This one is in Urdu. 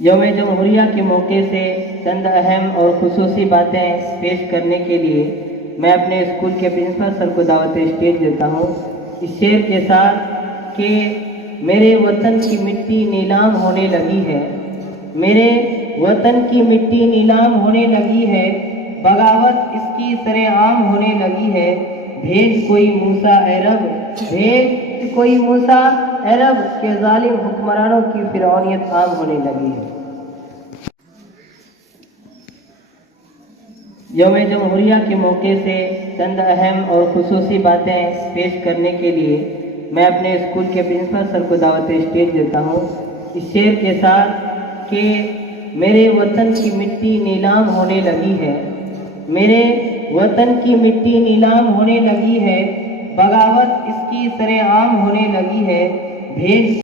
یوم جمہوریہ کے موقع سے چند اہم اور خصوصی باتیں پیش کرنے کے لیے میں اپنے اسکول کے پرنسپل سر کو دعوت اسٹیج دیتا ہوں، اس شعر کے ساتھ کہ میرے وطن کی مٹی نیلام ہونے لگی ہے، میرے وطن کی مٹی نیلام ہونے لگی ہے، بغاوت اس کی سر عام ہونے لگی ہے، بھیج کوئی موسیٰ اے رب، بھیج کوئی موسیٰ اے رب کہ ظالم حکمرانوں کی فرعونیت عام ہونے لگی ہے۔ یوم جمہوریہ کے موقع سے چند اہم اور خصوصی باتیں پیش کرنے کے لیے میں اپنے اسکول کے پرنسپل سر کو دعوت اسٹیج دیتا ہوں، اس شعر کے ساتھ کہ میرے وطن کی مٹی نیلام ہونے لگی ہے، میرے وطن کی مٹی نیلام ہونے لگی ہے، بغاوت اس کی سر عام ہونے لگی ہے، بھیج